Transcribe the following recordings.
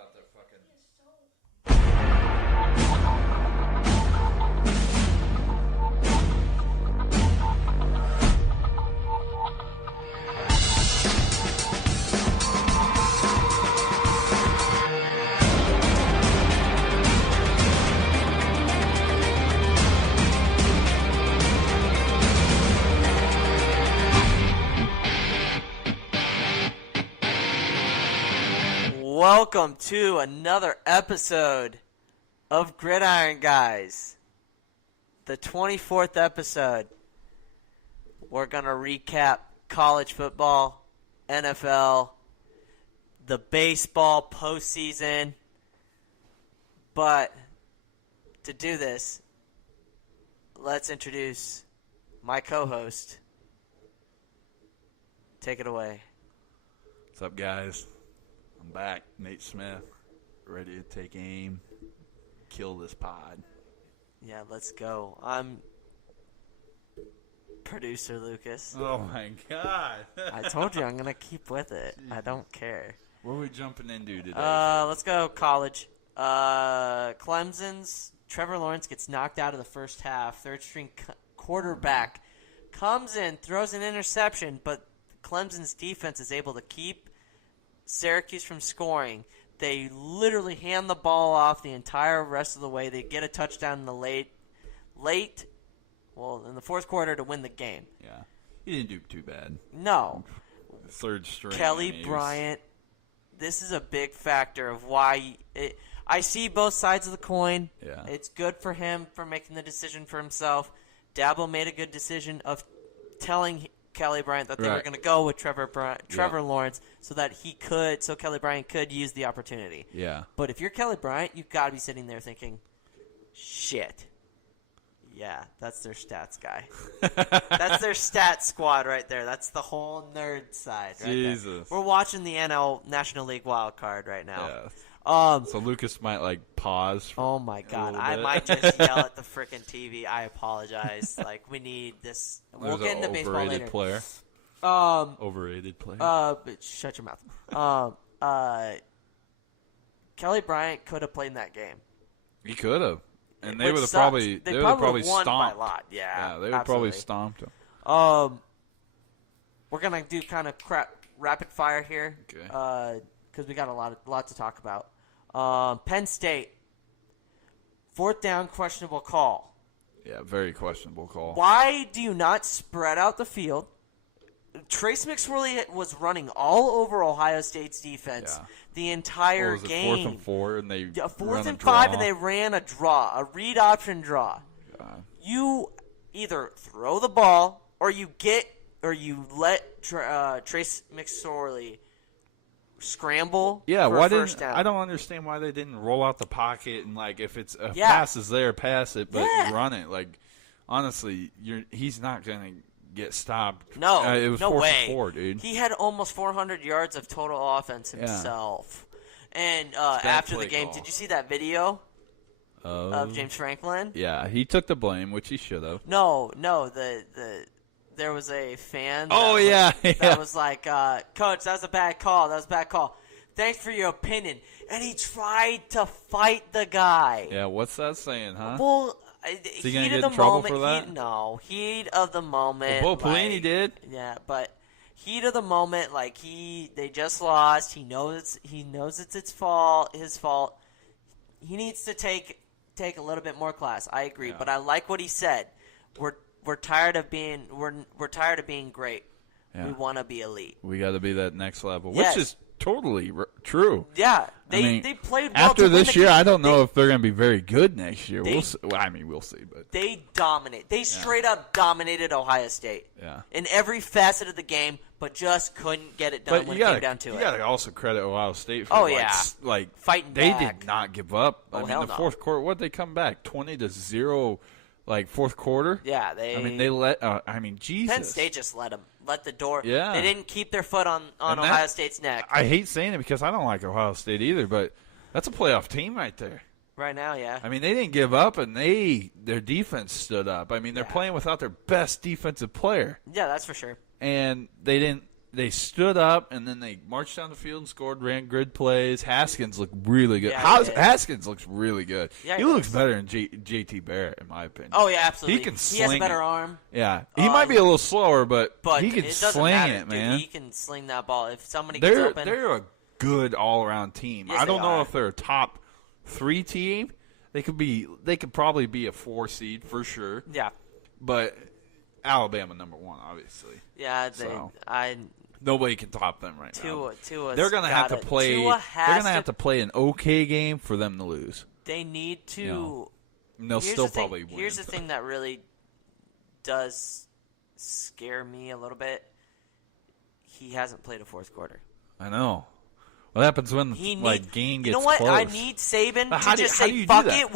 out there fucking. Welcome to another episode of Gridiron Guys, the 24th episode. We're going to recap college football, NFL, the baseball postseason. But to do this, let's introduce my co-host. Take it away. What's up, guys? I'm back, Nate Smith, ready to take aim, kill this pod. Yeah, let's go. I'm producer Lucas. Oh my God! I told you I'm gonna keep with it. I don't care. What are we jumping into today? Let's go college. Clemson's Trevor Lawrence gets knocked out of the first half. Third string quarterback comes in, throws an interception, but Clemson's defense is able to keep Syracuse from scoring. They literally hand the ball off the entire rest of the way. They get a touchdown in the in the fourth quarter to win the game. Yeah, he didn't do too bad. No. Third string. Kelly Bryant, this is a big factor of why I see both sides of the coin. Yeah. It's good for him for making the decision for himself. Dabo made a good decision of telling Kelly Bryant that they were going to go with Trevor Lawrence so Kelly Bryant could use the opportunity. Yeah. But if you're Kelly Bryant, you've got to be sitting there thinking, shit. Yeah, that's their stats guy. That's their stats squad right there. That's the whole nerd side right Jesus. there. We're watching the NL National League wild card right now. Yeah. So Lucas might pause. Oh my God! I might just yell at the freaking TV. I apologize. We need this. We'll get into baseball later. Player. Overrated player. But shut your mouth. Kelly Bryant could have played in that game. He could have, and they would have probably won stomped. by a lot. Yeah, they would have probably stomped him. We're gonna do kind of rapid fire here. Okay. Because we got a lot to talk about. Penn State, fourth down, questionable call. Yeah, very questionable call. Why do you not spread out the field? Trace McSorley was running all over Ohio State's defense the entire game. 4th and 4, and they fourth and 5, and they ran a read option draw. God. You either throw the ball or you let Trace McSorley scramble for a first down. I don't understand why they didn't roll out the pocket and if it's a pass is there, pass it, but you run it. Honestly, he's not gonna get stopped. No, it was no 4th way. and 4, dude. He had almost 400 yards of total offense himself. Yeah. And after the game, did you see that video of James Franklin? Yeah, he took the blame, which he should have. No, there was a fan that was like, Coach, that was a bad call. Thanks for your opinion. And he tried to fight the guy. Yeah, what's that saying, huh? Well, is he going to get in trouble for that? Heat of the moment. Well, Bo Pelini did. Yeah, but heat of the moment, they just lost. He knows it's his fault. He needs to take a little bit more class. I agree, but I like what he said. We're tired of being great. Yeah. We want to be elite. We got to be that next level, which is totally true. Yeah, they played well after this year. I don't know if they're going to be very good next year. We'll see. We'll see. But they dominate. They straight up dominated Ohio State. Yeah. In every facet of the game, but just couldn't get it done when it came down to it. You got to also credit Ohio State for fighting they back. did not give up. The fourth quarter, what did they come back 20-0? Fourth quarter? Yeah, they let. Jesus. Penn State just let the door. Yeah. They didn't keep their foot on Ohio State's neck. I hate saying it because I don't like Ohio State either, but that's a playoff team right there. Right now, yeah. They didn't give up, and their defense stood up. They're playing without their best defensive player. Yeah, that's for sure. And they didn't they stood up and then they marched down the field and scored, ran grid plays. Haskins looked really good. Yeah, Haskins looks really good. Yeah, he looks better than JT Barrett, in my opinion. Oh, yeah, absolutely. He can sling. He has a better arm. Yeah. He might be a little slower, but he can sling matter, it, man. Dude, he can sling that ball. If somebody gets open. They're a good all-around team. Yes, I don't know are. if they're a top 3 team. They could probably be a 4 seed for sure. Yeah. But Alabama number 1, obviously. Yeah, nobody can top them right now. They're gonna have to play. They're gonna have to play an okay game for them to lose. They need to. You know, and they'll still probably win. Here's the thing that really does scare me a little bit. He hasn't played a fourth quarter. I know. What happens when game gets close? You know what? I need Saban to just say, "Fuck it,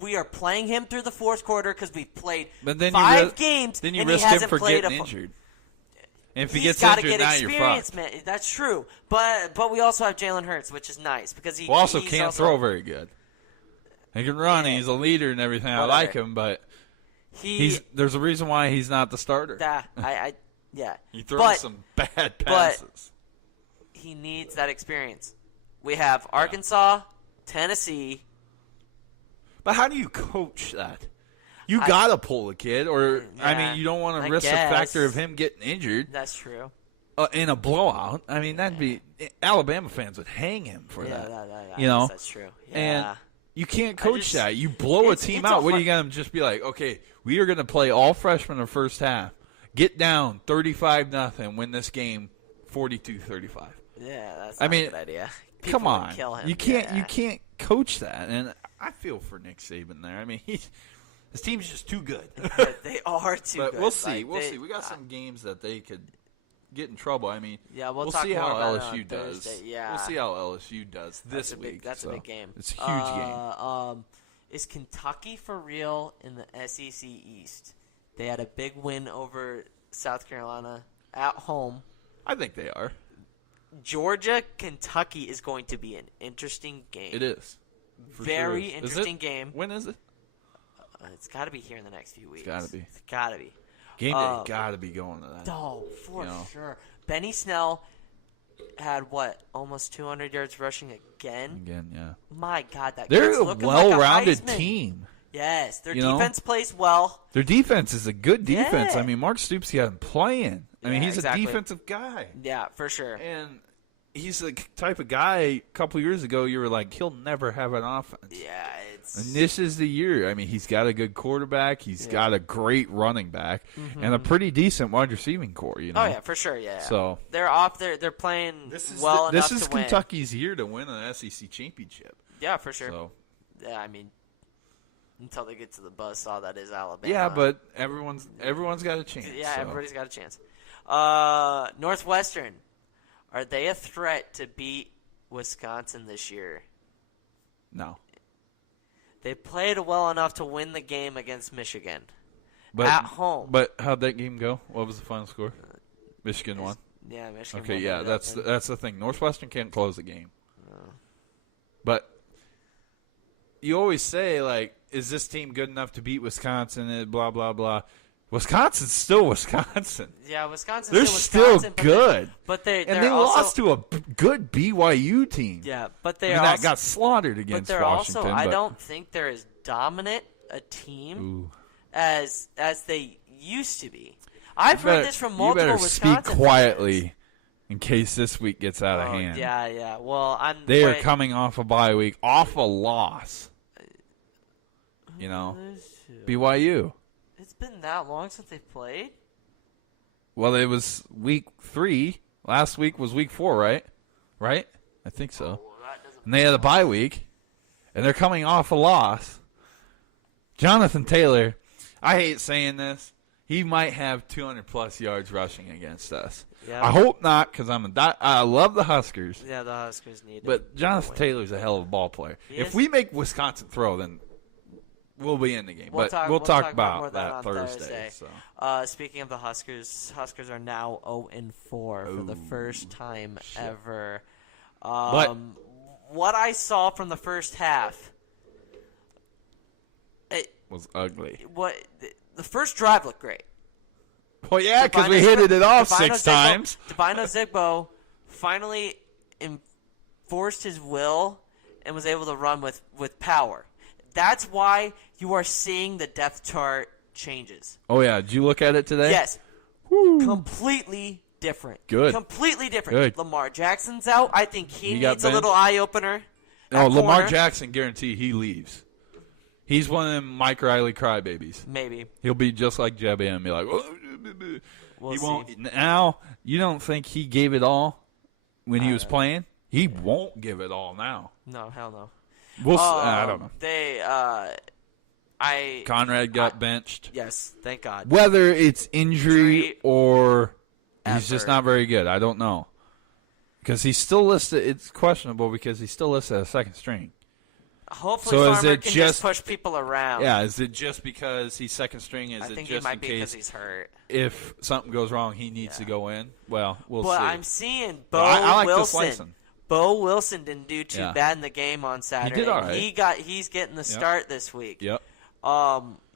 we are playing him through the fourth quarter because we've played 5 games then you and risk he hasn't him for played getting injured. And if he He's gets got to injured, get now you're experience, fucked. man. That's true. But we also have Jalen Hurts, which is nice because he also can't throw very good. He can run. Yeah. He's a leader and everything. Whatever. I like him, but there's a reason why he's not the starter. Yeah. He throws some bad passes. But he needs that experience. We have Arkansas, Tennessee. But how do you coach that? You got to pull the kid, or, you don't want to risk the factor of him getting injured. That's true. In a blowout. I mean, that'd be – Alabama fans would hang him for that. You know? That's true. Yeah. And you can't coach that. You blow a team out. What are you going to just be like, okay, we are going to play all freshmen in the first half. Get down 35-0, win this game 42-35. Yeah, that's not a good idea. People Come on. kill him. You can't coach that. And I feel for Nick Saban there. I mean, his team's just too good. They are too good. But we'll see. We'll see. We got some games that they could get in trouble. I mean, we'll see how LSU does. does. Yeah. We'll see how LSU does this week. That's a big game. It's a huge game. Is Kentucky for real in the SEC East? They had a big win over South Carolina at home. I think they are. Georgia, Kentucky is going to be an interesting game. It is. Very interesting game. When is it? It's got to be here in the next few weeks. It's got to be. Game day got to be going to that. Oh, for sure. Benny Snell had, almost 200 yards rushing again? Again, yeah. My God, they're kid's a looking well-rounded like a Heisman team. Yes, their defense plays well. Their defense is a good defense. Yeah. I mean, Mark Stoops got him playing. I mean, he's a defensive guy. Yeah, for sure. And he's the type of guy, a couple years ago, you were like, he'll never have an offense. Yeah, And this is the year. I mean, he's got a good quarterback. He's got a great running back. And a pretty decent wide receiving core, you know? Oh, yeah, for sure, yeah. So they're off. They're playing enough to win. This is Kentucky's year to win an SEC championship. Yeah, for sure. So. Yeah, I mean, until they get to the buzzsaw that is Alabama. Yeah, but everyone's got a chance. Yeah, so. everybody's got a chance. Northwestern, are they a threat to beat Wisconsin this year? No. They played well enough to win the game against Michigan at home. But how'd that game go? What was the final score? Michigan won? Yeah, Michigan won. Okay, yeah, that's the thing. Northwestern can't close the game. But you always say, like, is this team good enough to beat Wisconsin? And blah, blah, blah. Wisconsin's still Wisconsin. Yeah, Wisconsin's they're still Wisconsin, good. But they lost to a good BYU team. Yeah, but that got slaughtered against Washington. But I don't think they're as dominant a team as they used to be. I've heard this from multiple Wisconsin fans. You better speak quietly in case this week gets out of hand. Yeah. Well, they are coming off a bye week, off a loss. You know, BYU. It's been that long since they've played? Well, it was week 3. Last week was week 4, right? Right? I think so. And they had a bye week, and they're coming off a loss. Jonathan Taylor, I hate saying this, he might have 200-plus yards rushing against us. Yeah. I hope not, because I love the Huskers. Yeah, the Huskers need it. But Jonathan Taylor's a hell of a ball player. If we make Wisconsin throw, then we'll be in the game. We'll talk about that Thursday. So. Speaking of the Huskers are now 0-4 for the first time ever. What I saw from the first half was ugly. The first drive looked great. Well, yeah, because we hit it off 6 times. Devino Zigbo finally enforced his will and was able to run with power. That's why you are seeing the depth chart changes. Oh, yeah. Did you look at it today? Yes. Woo. Completely different. Good. Completely different. Good. Lamar Jackson's out. I think he needs a benched. little eye-opener. No, Lamar Jackson, guarantee he leaves. He's one of them Mike Riley crybabies. Maybe. He'll be just like Jebby and be like, We'll won't. see. Now, you don't think he gave it all when he was playing? He won't give it all now. No, hell no. We'll see. I don't know. Conrad got benched. Yes, thank God. Whether it's injury or he's effort. just not very good, I don't know. Because he's still listed. It's questionable because he's still listed as second string. Hopefully, So Farmer can just push people around. Yeah, is it just because he's second string? Is I it think just it might in be case because he's hurt. if something goes wrong, he needs to go in? Well, we'll But see. I'm seeing Bo I like Wilson. this Wilson. Bo Wilson didn't do too Yeah. bad in the game on Saturday. did all right. He's getting the start this week. Yep.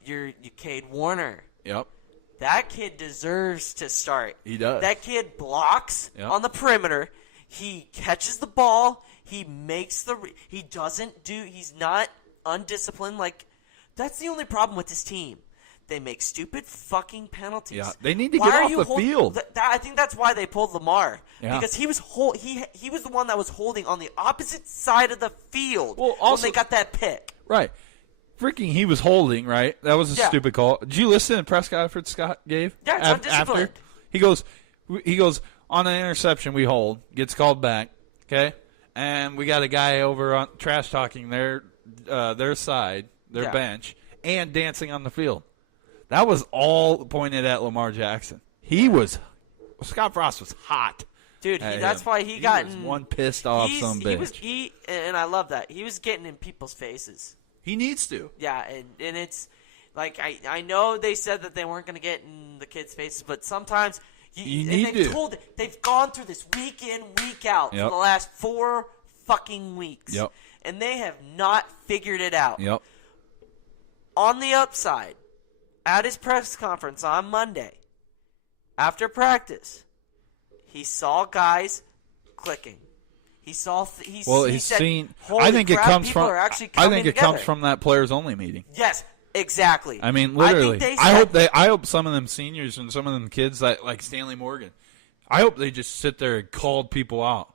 Your Cade Warner. Yep. That kid deserves to start. He does. That kid blocks Yep. on the perimeter. He catches the ball. He makes he doesn't do. He's not undisciplined. Like, that's the only problem with this team. They make stupid fucking penalties. Yeah, they need to get off the field. I think that's why they pulled Lamar. Yeah. Because he was he was the one that was holding on the opposite side of the field Well, when also- they got that pick. Right. Freaking, he was holding, right? That was a stupid call. Did you listen to press conference Scott gave? Yeah, it's undisciplined. After? He goes, on an interception we hold, gets called back, okay? And we got a guy over on trash talking their side, their bench, and dancing on the field. That was all pointed at Lamar Jackson. Scott Frost was hot. Dude, that's why he got was in, one pissed off some bitch. And I love that. He was getting in people's faces. He needs to. Yeah, and it's like I know they said that they weren't going to get in the kids' faces, but sometimes they've gone through this week in, week out for the last 4 fucking weeks. Yep. And they have not figured it out. Yep. On the upside, at his press conference on Monday, after practice, he saw guys clicking. He saw. He's said, seen. Holy I think crap, it comes people from. are actually I coming think it together. comes from that players only meeting. Yes, exactly. I mean, literally. I hope some of them seniors and some of them kids that like Stanley Morgan. I hope they just sit there and called people out,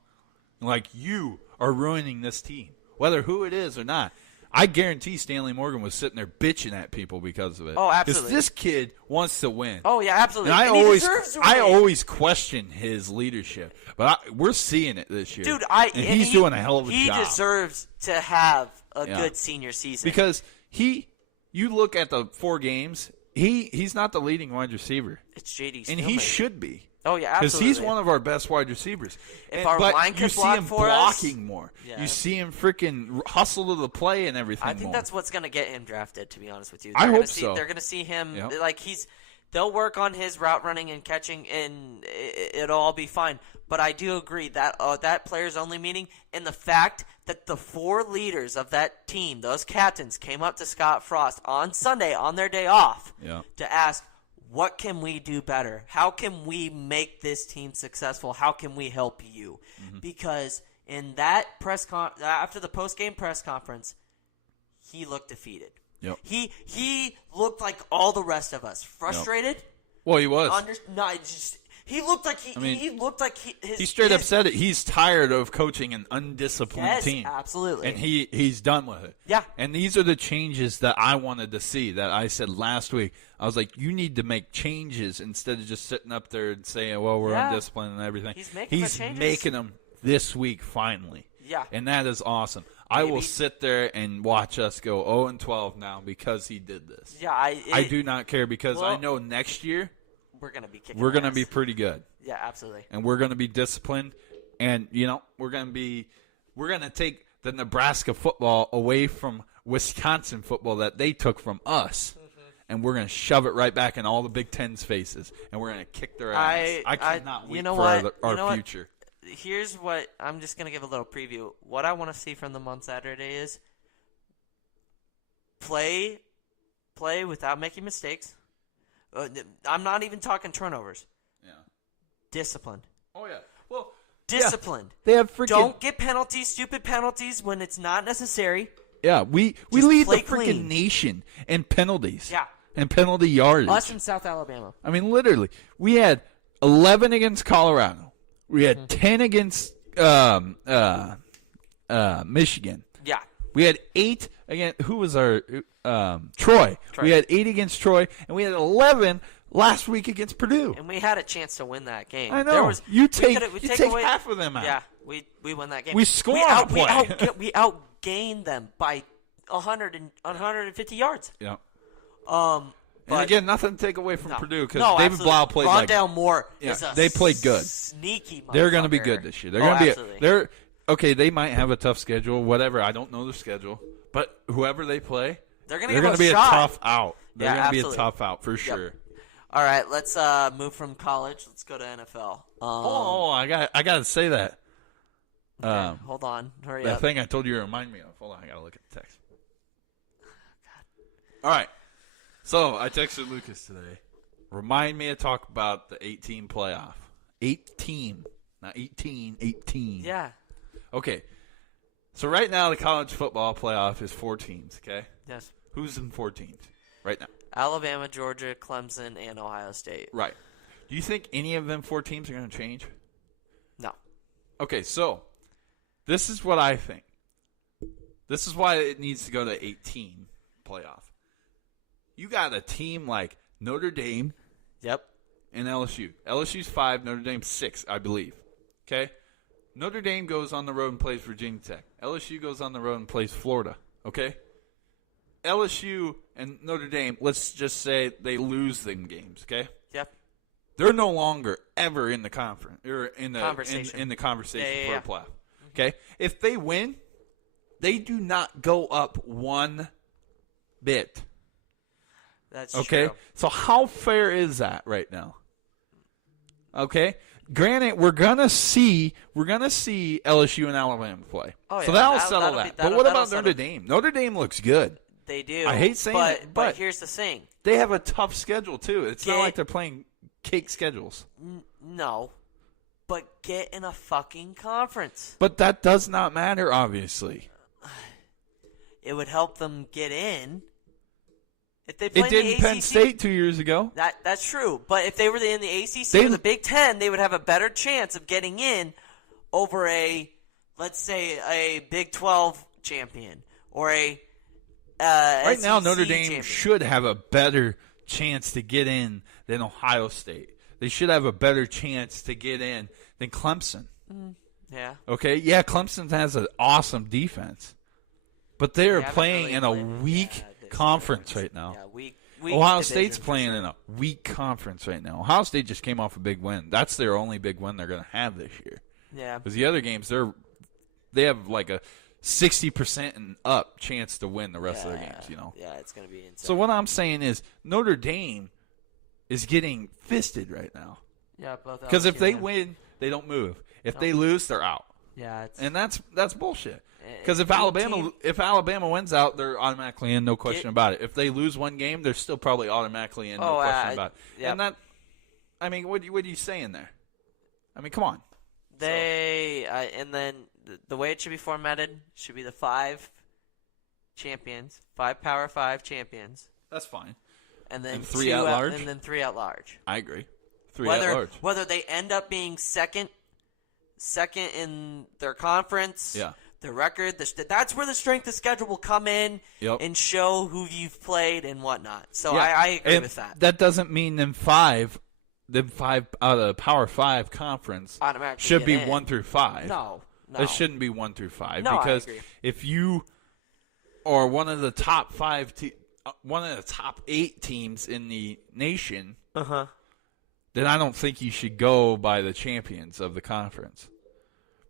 like, you are ruining this team, whether who it is or not. I guarantee Stanley Morgan was sitting there bitching at people because of it. Oh, absolutely. Because this kid wants to win. Oh yeah, absolutely. And he deserves to win. I always question his leadership, but we're seeing it this year. Dude, he's doing a hell of a job. He deserves to have a good senior season because you look at the 4 games, he's not the leading wide receiver. It's JD's and he should be. Oh yeah, because absolutely. he's one of our best wide receivers. If our line could block for us, you see him blocking more. Yeah. You see him freaking hustle to the play and everything. I think that's what's going to get him drafted. To be honest with you, I hope so. They're going to see him like they'll work on his route running and catching, and it'll all be fine. But I do agree that that players only meeting and the fact that the 4 leaders of that team, those captains, came up to Scott Frost on Sunday on their day off to ask, what can we do better? How can we make this team successful? How can we help you? Mm-hmm. Because in that after the post-game press conference, he looked defeated. Yep. He looked like all the rest of us, frustrated. Yep. Well, he was. He looked like he straight up said it. He's tired of coaching an undisciplined team. Absolutely. And he's done with it. Yeah. And these are the changes that I wanted to see that I said last week. I was like, you need to make changes instead of just sitting up there and saying, well, we're undisciplined and everything. He's making them this week finally. Yeah. And that is awesome. I will sit there and watch us go 0-12 now because he did this. Yeah, I do not care because I know next year we're going to be kicking we're going to ass. be pretty good. Yeah, absolutely. And we're going to be disciplined, and we're going to take the Nebraska football away from Wisconsin football that they took from us, and we're going to shove it right back in all the Big Ten's faces, and we're going to kick their ass. I cannot wait for our future. Here's what I'm just going to give a little preview. What I want to see from them on Saturday is play without making mistakes. I'm not even talking turnovers. Yeah. Disciplined. Oh, yeah. Well, Disciplined. Yeah, they have freaking... Don't get penalties, stupid penalties, when it's not necessary. Yeah, we Just lead the play freaking clean. nation in penalties. Yeah. And penalty yardage. Us in South Alabama. I mean, literally, we had 11 against Colorado. We had 10 against Michigan. Yeah. We had 8 against, who was our, Troy. We had 8 against Troy, and we had 11 last week against Purdue. And we had a chance to win that game. I know. You take away, half of them out. Yeah, we won that game. We score on play. We outgained them by 150 yards. Yeah. But And again, nothing to take away from Purdue because David absolutely. Blau played Rondale Moore is they played good. Sneaky motherfucker. They're going to be good this year. They're going to be okay, they might have a tough schedule, whatever. I don't know their schedule. But whoever they play, they're going to be a tough out. They're going to be a tough out for sure. Yep. All right, let's move from college. Let's go to NFL. I got to say that. Okay, hold on. Hurry that up. thing I told you to remind me of. Hold on, I got to look at the text. All right. So, I texted Lucas today. Remind me to talk about the 18 playoff. 18. Not 18, 18. Yeah. Okay. So, right now, the college football playoff is 4 teams, okay? Yes. Who's in 4 teams right now? Alabama, Georgia, Clemson, and Ohio State. Right. Do you think any of them 4 teams are going to change? No. Okay, so this is what I think. This is why it needs to go to 18 playoff. You got a team like Notre Dame. Yep. And LSU. LSU's 5, Notre Dame's 6, I believe. Okay? Notre Dame goes on the road and plays Virginia Tech. LSU goes on the road and plays Florida. Okay? LSU and Notre Dame, let's just say they lose them games, okay? Yep. They're no longer ever in the conference or in the conversation. in the conversation Yeah. for a playoff. Okay? If they win, they do not go up one bit. That's okay? true. So how fair is that right now? Okay? Granted, we're gonna see LSU and Alabama play. Oh, yeah. So that'll settle that. But what about Notre Dame? Notre Dame looks good. They do. I hate saying it, but here's the thing. They have a tough schedule, too. It's not like they're playing cake schedules. No. But get in a fucking conference. But that does not matter, obviously. It would help them get in. If they play it did in in Penn State 2 years ago. That's true. But if they were in the ACC or the Big Ten, they would have a better chance of getting in over let's say, a Big 12 champion or a right now, SEC Notre Dame champion. should have a better chance to get in than Ohio State. They should have a better chance to get in than Clemson. Yeah. Okay? Yeah, Clemson has an awesome defense. But they are playing really in a weak conference right now. Yeah, weak Ohio State's playing in a weak conference right now. Ohio State just came off a big win. That's their only big win they're going to have this year. Yeah. Because the other games, they have like a 60% and up chance to win the rest of their games, you know? Yeah, it's going to be insane. So what I'm saying is Notre Dame is getting fisted right now. Yeah, both. Because if they win, they don't move. If they lose, they're out. Yeah, and that's bullshit. Because if Alabama wins out, they're automatically in, no question about it. If they lose one game, they're still probably automatically in, no question about it. Yep. And that, I mean, what are you saying there? I mean, come on. And then the way it should be formatted should be the 5 champions, 5 Power 5 champions. That's fine. And then 3 at large. And then 3 at large. I agree. 3 at large. Whether they end up being second in their conference. Yeah. The record, that's where the strength of schedule will come in and show who you've played and whatnot. So I agree with that. That doesn't mean them 5 out of the Power 5 conference should be 1 through 5. No. It shouldn't be 1 through 5 no, because I agree. if you are one of the top 5, one of the top 8 teams in the nation, then I don't think you should go by the champions of the conference.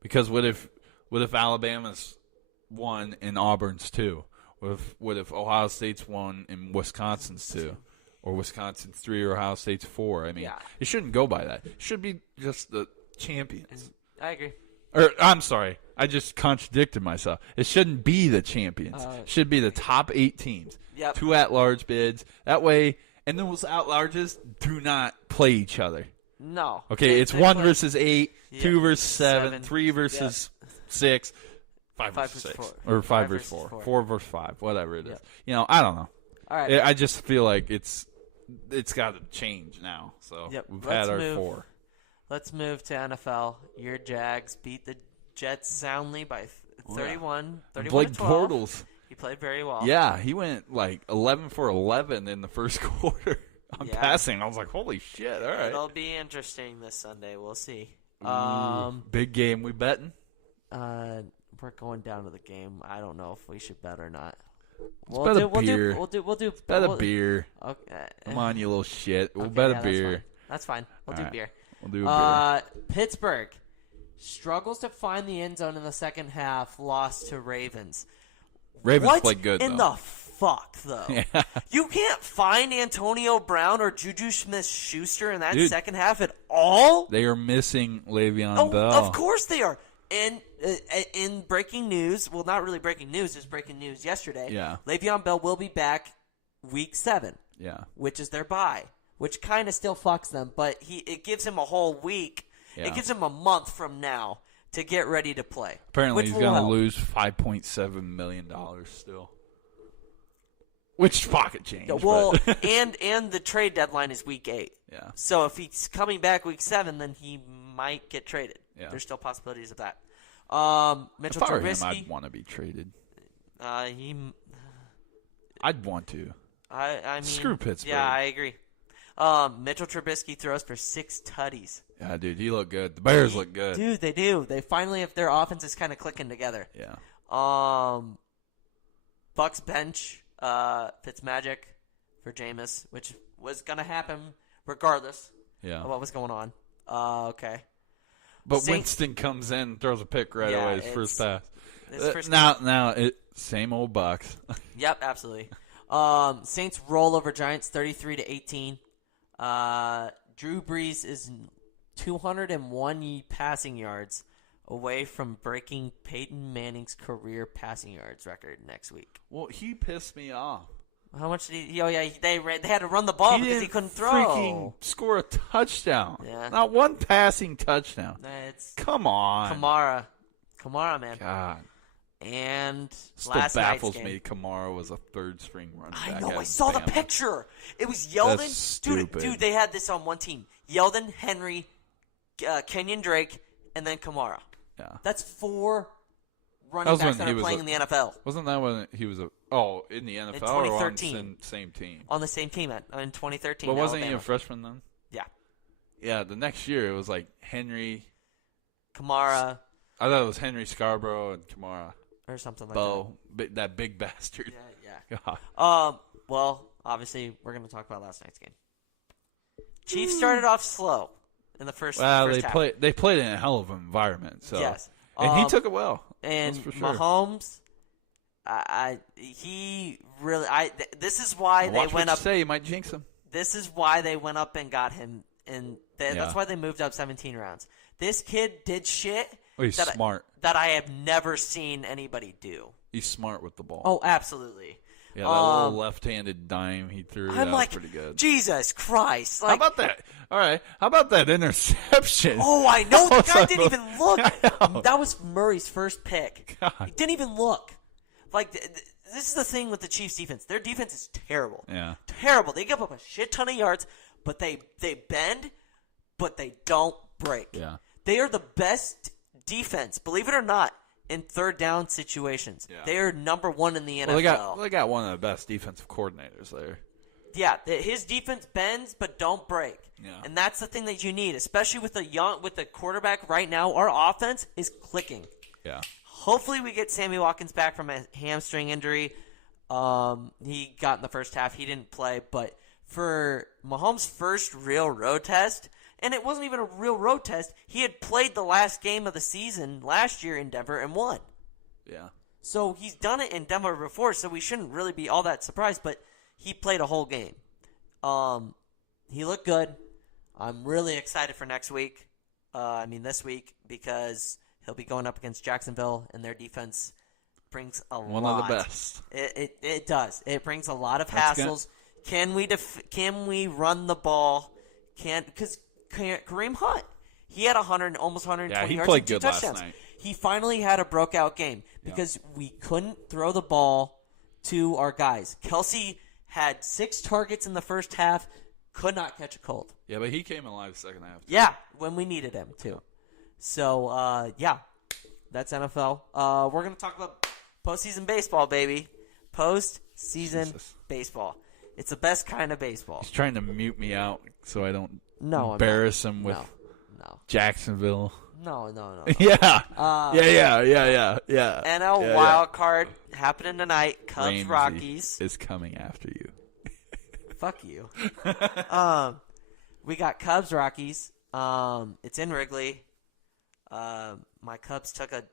Because what if Alabama's 1 and Auburn's 2? What if Ohio State's 1 and Wisconsin's 2? Or Wisconsin's 3 or Ohio State's 4? I mean, it shouldn't go by that. It should be just the champions. I agree. Or I'm sorry, I just contradicted myself. It shouldn't be the champions. It should be the top 8 teams. Yep. 2 at-large bids. That way, and those at-larges do not play each other. No. Okay, it's 1 play, versus 8, yeah, 2 versus 7, 7, 3 versus 6, 5 versus 6, 4. or 5 5 versus versus 4, 4. 4 versus 5, whatever it is. Yep. I don't know. All right. I just feel like it's got to change now. So we've had our 4. Let's move to NFL. Your Jags beat the Jets soundly by 31 Blake 12. Bortles. He played very well. Yeah, he went like 11 for 11 in the first quarter on passing. I was like, holy shit, all right. It'll be interesting this Sunday. We'll see. Big game. We betting? We're going down to the game. I don't know if we should bet or not. Bet a beer. We'll do Bet a beer. Okay. Come on, you little shit. We'll Okay, bet yeah, a beer. That's fine. We'll do beer. We'll do a beer. Pittsburgh struggles to find the end zone in the second half. Lost to Ravens. Ravens played good, in though. the fuck, though? Yeah. You can't find Antonio Brown or Juju Smith-Schuster in that Dude, second half at all? They are missing Le'Veon Bell. Of course they are. And in breaking news, well, not really breaking news, it was breaking news yesterday. Yeah. Le'Veon Bell will be back week 7. Yeah. Which is their bye, which kind of still fucks them, but it gives him a whole week. Yeah. It gives him a month from now to get ready to play. Apparently, he's going to lose $5.7 million still. Which pocket change. Well, but. and the trade deadline is week 8. Yeah. So if he's coming back week 7, then he might get traded. Yeah. There's still possibilities of that. Mitchell if I were him, Trubisky. I'd want to be traded. I'd want to. I mean, screw Pittsburgh. Yeah, I agree. Mitchell Trubisky throws for 6 tutties. Yeah, dude, he looked good. The Bears look good. Dude, they do. They finally, if their offense is kind of clicking together. Yeah. Bucks bench Fitzmagic for Jameis, which was gonna happen regardless of what was going on. Okay. But Winston comes in, throws a pick right away. His first pass. Now same old Bucks. Yep, absolutely. Saints roll over Giants 33-18. Drew Brees is 201 passing yards away from breaking Peyton Manning's career passing yards record next week. Well, he pissed me off. How much did he? Oh yeah, they had to run the ball because he couldn't throw. Freaking score a touchdown. Yeah. Not one passing touchdown. Come on. Kamara, man. God. And still last baffles night's game. me. Kamara was a third-string running back. I know. I at saw the Bama. picture. It was Yeldon. That's stupid. Dude, they had this on one team. Yeldon, Henry, Kenyon Drake, and then Kamara. Yeah. That's 4 running backs that are playing in the NFL. Wasn't that when he was in the NFL or on the same team? On the same team in 2013. But wasn't Alabama. he a freshman then? Yeah. Yeah, the next year it was like Henry. Kamara. I thought it was Henry Scarborough and Kamara. Or something like Bo, that big bastard. Yeah. God. Well, obviously, we're going to talk about last night's game. Chiefs started off slow in the first half. They played in a hell of an environment. So. Yes. And he took it well. And for sure. Mahomes, this is why they went up. You might jinx him. This is why they went up and got him, and that's why they moved up 17 rounds. This kid did shit. He's smart. That I have never seen anybody do. He's smart with the ball. Oh, absolutely. Yeah, that little left-handed dime he threw, that was pretty good. Jesus Christ. How about that? All right. How about that interception? Oh, I know. The guy didn't even look. That was Murray's first pick. God. He didn't even look. This is the thing with the Chiefs' defense. Their defense is terrible. Yeah. Terrible. They give up a shit ton of yards, but they bend, but they don't break. Yeah. They are the best defense, believe it or not, in third down situations. Yeah. They are number 1 in the NFL. Well, they got one of the best defensive coordinators there. Yeah, his defense bends but don't break. Yeah. And that's the thing that you need, especially with the quarterback right now. Our offense is clicking. Yeah. Hopefully we get Sammy Watkins back from a hamstring injury. He got in the first half. He didn't play, but for Mahomes' first real road test, and it wasn't even a real road test. He had played the last game of the season last year in Denver and won. Yeah. So he's done it in Denver before, so we shouldn't really be all that surprised, but he played a whole game. He looked good. I'm really excited for next week. This week, because he'll be going up against Jacksonville, and their defense brings a lot. One of the best. It does. It brings a lot of hassles. Can we run the ball? Because Kareem Hunt, he had almost 120 he yards played and 2 good touchdowns. last night. He finally had a breakout game because we couldn't throw the ball to our guys. Kelsey had 6 targets in the first half, could not catch a cold. Yeah, but he came alive the second half. Yeah, when we needed him too. So, that's NFL. We're going to talk about postseason baseball, baby. Postseason baseball. It's the best kind of baseball. He's trying to mute me out so I don't embarrass him with no. Jacksonville. No. Yeah. Yeah. NL wild card happening tonight. Cubs, Ramsey Rockies. is coming after you. Fuck you. We got Cubs, Rockies. It's in Wrigley. My Cubs took a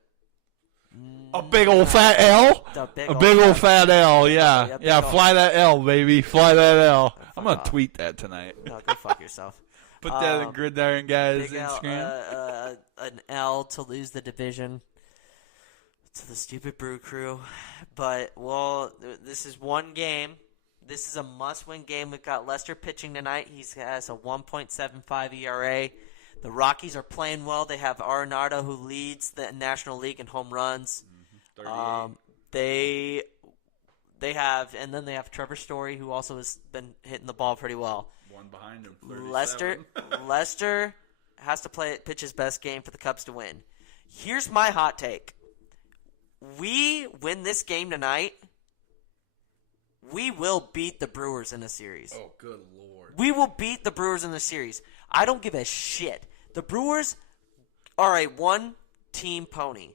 big old fat L? A big old fat L, yeah. Yeah, Fly that L, baby. Fly that L. I'm going to tweet that tonight. No, go fuck yourself. Put that in Gridiron Guys Big Instagram. An L to lose the division to the stupid Brew Crew. But, this is one game. This is a must-win game. We've got Lester pitching tonight. He has a 1.75 ERA. The Rockies are playing well. They have Arenado, who leads the National League in home runs. 38. They have Trevor Story, who also has been hitting the ball pretty well. One behind him. 37. Lester has to pitch his best game for the Cubs to win. Here's my hot take. We win this game tonight, we will beat the Brewers in a series. Oh, good Lord. We will beat the Brewers in the series. I don't give a shit. The Brewers are a one-team pony,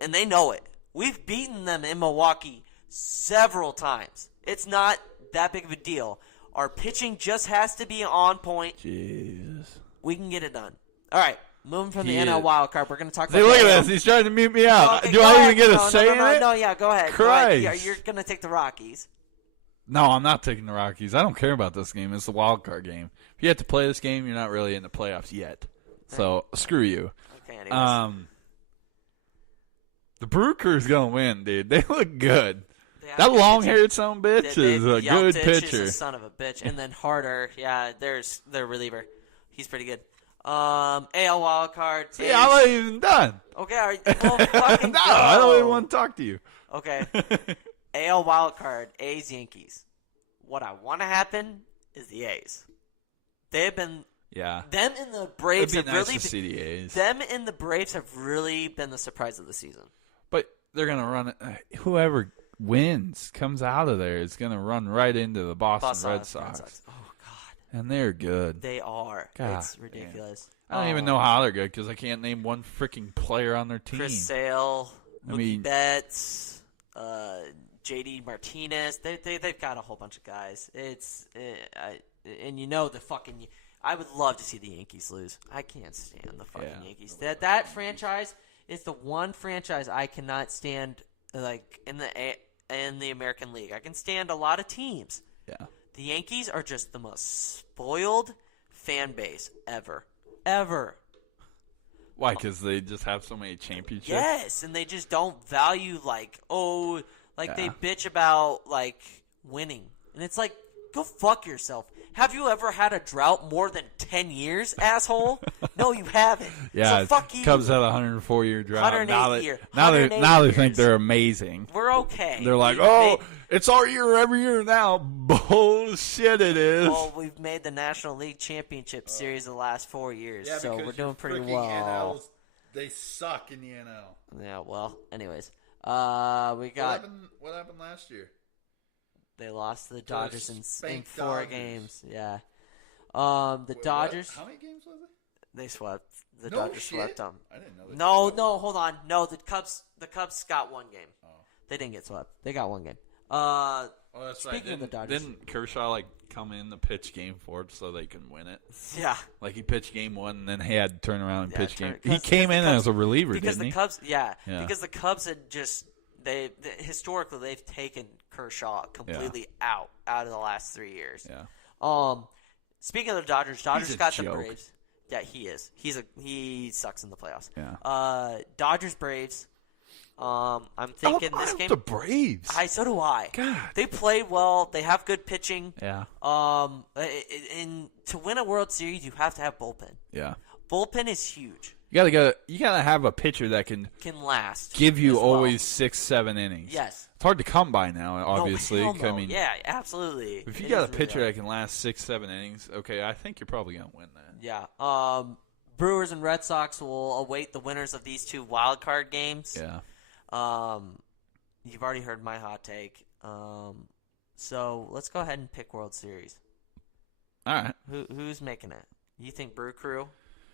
and they know it. We've beaten them in Milwaukee several times. It's not that big of a deal. Our pitching just has to be on point. Jeez. We can get it done. All right, moving from the NL wild card, we're going to talk about. See, look at this. He's trying to mute me out. Okay, Do I even get a no, say in it? No, yeah, go ahead. Christ. Go ahead. You're going to take the Rockies. No, I'm not taking the Rockies. I don't care about this game. It's the wild card game. If you have to play this game, you're not really in the playoffs yet. So, screw you. Okay, anyways. The Brew Crew's going to win, dude. They look good. That long-haired son of a bitch is a good pitcher. Is a son of a bitch. And then Harder, there's their reliever. He's pretty good. AL wild card. Yeah, I'm not even done. Okay, fucking no, go. I don't even want to talk to you. Okay. AL wild card, A's, Yankees. What I want to happen is the A's. They've been them and the Braves It'd be have nice really to see the A's. Them and the Braves have really been the surprise of the season. But they're gonna run it. Whoever wins comes out of there is gonna run right into the Boston Red Sox. Oh God. And they're good. They are. God, it's ridiculous. I don't even know how they're good because I can't name one freaking player on their team. Chris Sale, Mookie Betts, JD Martinez. They've got a whole bunch of guys. And you know the fucking. I would love to see the Yankees lose. I can't stand the fucking Yankees. That franchise is the one franchise I cannot stand. Like in the American League, I can stand a lot of teams. Yeah. The Yankees are just the most spoiled fan base ever. Ever. Why? Because they just have so many championships? Yes, and they just don't value, they bitch about, winning. And it's like, go fuck yourself. Have you ever had a drought more than 10 years, asshole? No, you haven't. Yeah, so fuck you. Cubs had a 104-year drought. 108 year. Now they think they're amazing. We're okay. They're like, it's our year every year now. Bullshit, it is. Well, we've made the National League Championship Series the last 4 years, so we're doing pretty well. NLs, they suck in the NL. Yeah, well, anyways. We got... What happened last year? They lost to the Dodgers in 4 Dodgers. games. Yeah. The Dodgers... How many games was it? They swept. The Dodgers swept them. I didn't know that. No, hold on. No, the Cubs got one game. Oh. They didn't get swept. They got one game. That's speaking of the Dodgers. Didn't Kershaw come in to pitch game 4 so they can win it? Yeah. He pitched game 1 and then he had to turn around and pitch game. He came in as a reliever, because didn't the Cubs, because the Cubs had just historically they've taken Kershaw completely out of the last 3 years. Yeah. Speaking of the Dodgers He's a got joke. the Braves. Yeah, he is. He sucks in the playoffs. Yeah. Dodgers Braves. I'm thinking this game. The Braves. So do I. God. They play well. They have good pitching. Yeah. And to win a World Series, you have to have bullpen. Yeah. Bullpen is huge. You gotta have a pitcher that can last. give you as well. always 6-7 innings. Yes. It's hard to come by now, obviously. No, hell no. I mean, yeah, absolutely. if you got a pitcher that can last 6-7 innings, okay, I think you're probably gonna win that. Yeah. Brewers and Red Sox will await the winners of these two wild card games. Yeah. You've already heard my hot take. So let's go ahead and pick World Series. All right. Who's making it? You think Brew Crew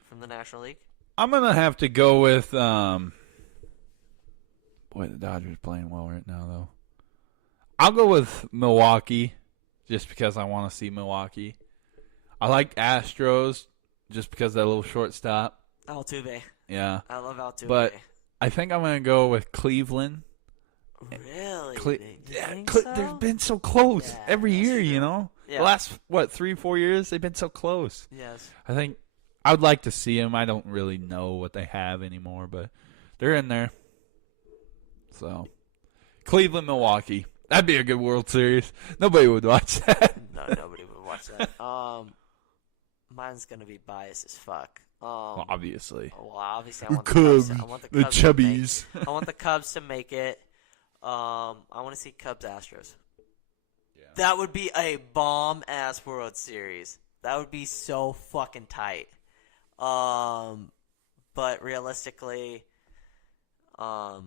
from the National League? I'm gonna have to go with. Boy, the Dodgers playing well right now, though. I'll go with Milwaukee, just because I want to see Milwaukee. I like Astros, just because that little shortstop. Altuve. Yeah. I love Altuve. But I think I'm gonna go with Cleveland. Really? They've been so close every year, true. you know? Yeah. The last, 3-4 years, they've been so close. Yes. I think I would like to see them. I don't really know what they have anymore, but they're in there. So, Cleveland, Milwaukee. That'd be a good World Series. Nobody would watch that. No, nobody would watch that. Mine's going to be biased as fuck. Obviously. Well, obviously, I want the Cubs, Cubs. I want the Cubs Chubbies. I want the Cubs to make it. I want to see Cubs Astros. Yeah. That would be a bomb-ass World Series. That would be so fucking tight. But realistically, I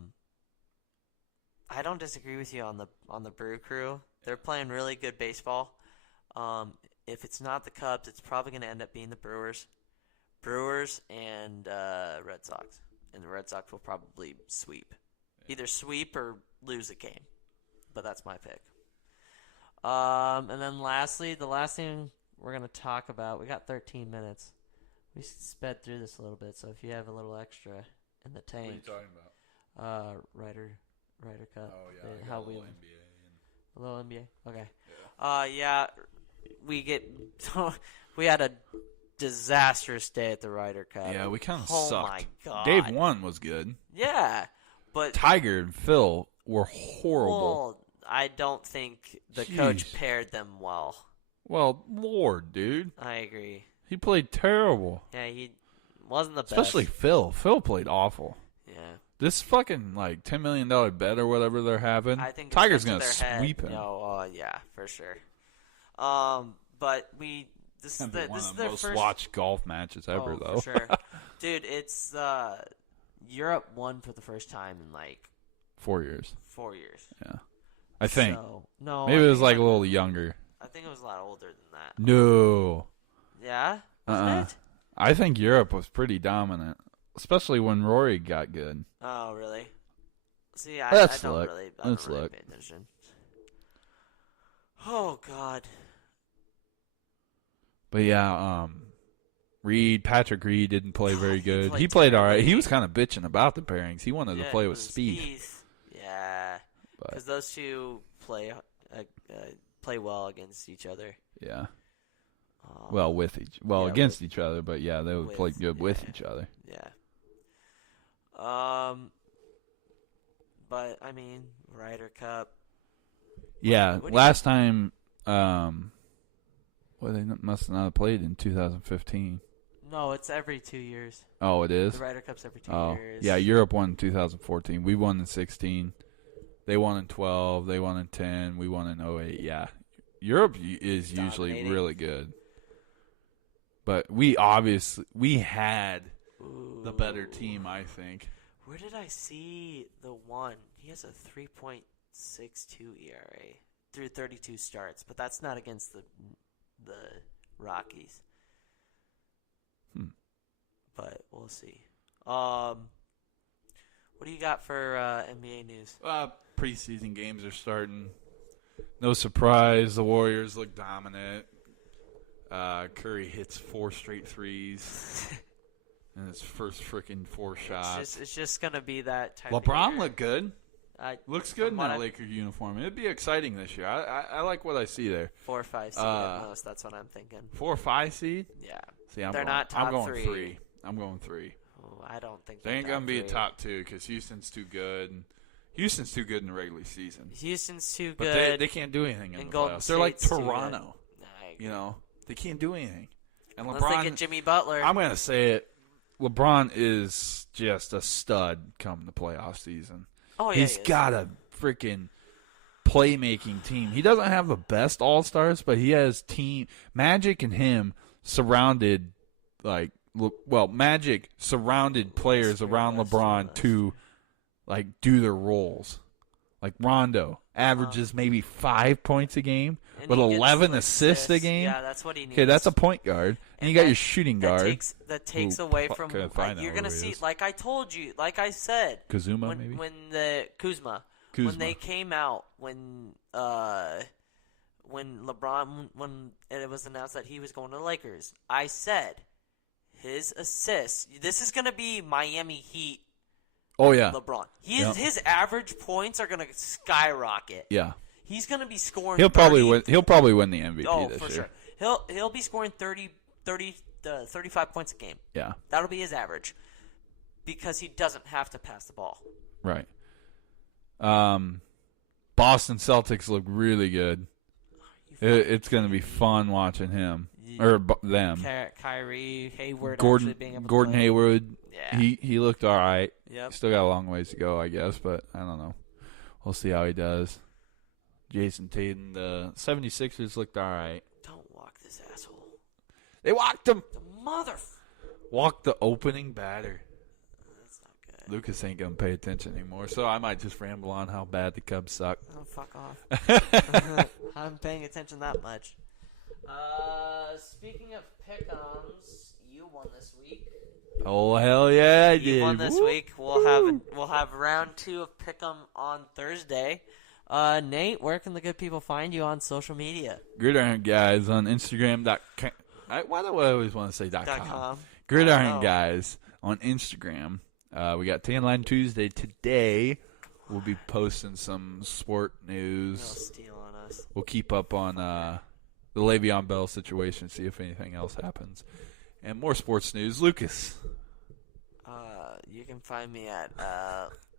don't disagree with you on the Brew Crew. They're playing really good baseball. If it's not the Cubs, it's probably going to end up being the Brewers and Red Sox, and the Red Sox will probably sweep, either sweep or lose a game. But that's my pick. And then lastly, the last thing we're going to talk about, we got 13 minutes. We sped through this a little bit, so if you have a little extra in the tank. What are you talking about? Ryder Cup. Oh, yeah. How a little NBA. A little NBA? Okay. Yeah. We had a disastrous day at the Ryder Cup. Yeah, we kind of sucked. sucked. Oh, my God. Dave 1 was good. Yeah, but Tiger and Phil were horrible. Well, I don't think the coach paired them well. Well, Lord, dude. I agree. He played terrible. Yeah, he wasn't the best. Especially Phil. Phil played awful. Yeah. This fucking $10 million bet or whatever they're having. I think Tiger's gonna sweep him. No, yeah, for sure. But this is one of the their most first watched golf matches ever, though. For sure, dude. It's Europe won for the first time in 4 years. 4 years. Yeah, I think. So, no, maybe it was a little younger. I think it was a lot older than that. No. Yeah. Wasn't it? I think Europe was pretty dominant, especially when Rory got good. Oh, really? See, I That's don't luck. really, That's luck. pay attention. Oh God. But yeah, Patrick Reed didn't play very good. He played played all right. terribly. He was kind of bitching about the pairings. He wanted to play with Speed. Yeah, But because those two play well against each other. yeah. Well, against each other, but yeah, they would play good with each other. Yeah. But I mean, Ryder Cup. Yeah, what do last time, they must not have played in 2015. No, it's every 2 years. Oh, it is? The Ryder Cup's every 2 years. Yeah, Europe won in 2014. We won in 16. They won in 12. They won in 10. We won in 08. Yeah, Europe is usually really good. But we had the better team, I think. Where did I see the one? He has a 3.62 ERA through 32 starts, but that's not against the Rockies. But we'll see. What do you got for NBA news? Preseason games are starting. No surprise, the Warriors look dominant. Curry hits 4 straight threes. And his first freaking 4 shots. It's just going to be that type LeBron of year. looked good. Looks good in that Laker uniform. It'd be exciting this year. I like what I see there. 4 or 5 seed at most. That's what I'm thinking. 4 or 5 seed? Yeah. See, They're not top I'm going 3. 3. I'm going 3. Oh, I don't think they ain't they're gonna be a top top 2 because Houston's too good. Houston's too good in the regular season. Houston's too But good. they can't do anything in and the Golden playoffs. They're like State's too Toronto. good. I agree. You know, they can't do anything. And Unless they get Jimmy Butler. I'm gonna say it. LeBron is just a stud come the playoff season. Oh yeah, He's got a freaking playmaking team. He doesn't have the best all-stars, but he has team Magic and him surrounded Magic surrounded players around LeBron to like do their roles. Like Rondo averages maybe 5 points a game, but 11 assists a game. Yeah, that's what he needs. Okay, that's a point guard, and you got your shooting guard. That takes away from. You're gonna see, is. like I told you, like I said, Kuzma when, maybe when the Kuzma, when they came out, when LeBron, when it was announced that he was going to the Lakers, I said his assists. This is gonna be Miami Heat. Oh yeah, LeBron. His average points are gonna skyrocket. Yeah, he's gonna be scoring. He'll probably win the MVP this for year. Sure. He'll be scoring 35 points a game. Yeah, that'll be his average because he doesn't have to pass the ball. Right. Boston Celtics look really good. It's going to be fun watching him or them. Kyrie, Hayward, Gordon being able to play. Hayward. Yeah. He looked all right. Yep. Still got a long ways to go, I guess, but I don't know. We'll see how he does. Jason Tatum, the 76ers looked all right. Don't walk this asshole. They walked him. The mother. Walked the opening batter. That's not good. Lucas ain't going to pay attention anymore, so I might just ramble on how bad the Cubs suck. Oh, fuck off. I'm paying attention that much. Speaking of pick'ems, you won this week. Oh hell yeah, I did! You won this week. We'll have round 2 of pick'em on Thursday. Nate, where can the good people find you on social media? Gridiron Guys on Instagram.com. Why do I always want to say .com? Gridiron Guys on Instagram. We got Tan Line Tuesday today. We'll be posting some sport news. No steal on us. We'll keep up on the Le'Veon Bell situation, see if anything else happens. And more sports news. Lucas. You can find me at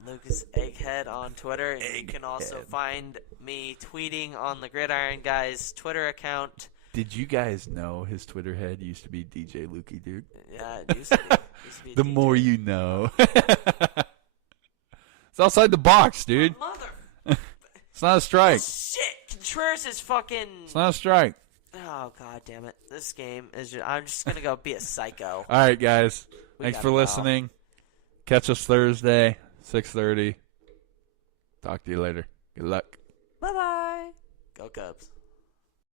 Lucas Egghead on Twitter. And you can also find me tweeting on the Gridiron Guys Twitter account. Did you guys know his Twitter head used to be DJ Lukey, dude? Yeah, it used to be the DJ. More you know. It's outside the box, dude. Mother. It's not a strike. Oh, shit. Contreras is fucking. It's not a strike. Oh, god damn it. This game is just. I'm just going to go be a psycho. All right, guys. Thanks for listening. Catch us Thursday, 6:30. Talk to you later. Good luck. Bye-bye. Go Cubs.